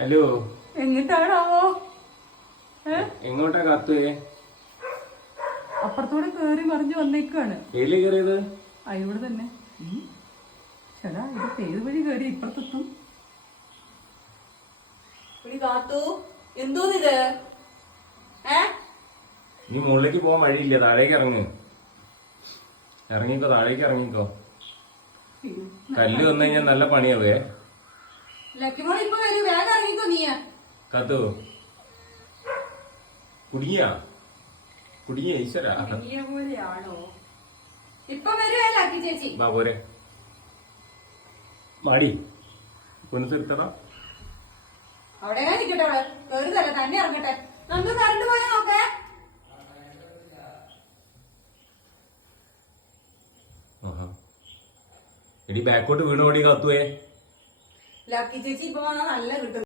Hello, എങ്ങിട്ടാണാവോ? എങ്ങോട്ടാ കാത്തുവേ? അപ്പുറത്തൂടെ കേറി മറിഞ്ഞു വന്നേക്കാണ്. ഏല് കയറിയത്? ഇവിടെ തന്നെ. ചേടാ, ഇത് ഏത് വഴി കേറി ഇപ്പുറത്തെത്തും? എന്തോന്നിത്? നീ മുകളിലേക്ക് പോകാൻ വഴിയില്ല, താഴേക്ക് ഇറങ്ങ്. ഇറങ്ങിക്കോ, താഴേക്ക് ഇറങ്ങിക്കോ. കല്ല് വന്നു കഴിഞ്ഞാൽ നല്ല പണിയാവേ. കാത്തു കുടുങ്ങിയ ഈശ്വരാ. വാ പോരെ, മാടി ഒന്ന് തീർത്തടാ. അവിടെ നിൽക്കട്ടെ, അവള് കേറുതല്ല, തന്നെ ഇറങ്ങട്ടെ. നമുക്ക് കറണ്ട് പോയാ നോക്കേ. എടി ബാക്കോട്ട് വീണു ഓടി കാത്തുവേ. ലക്കി ചേച്ചി ഇപ്പൊ നല്ല കിട്ടും.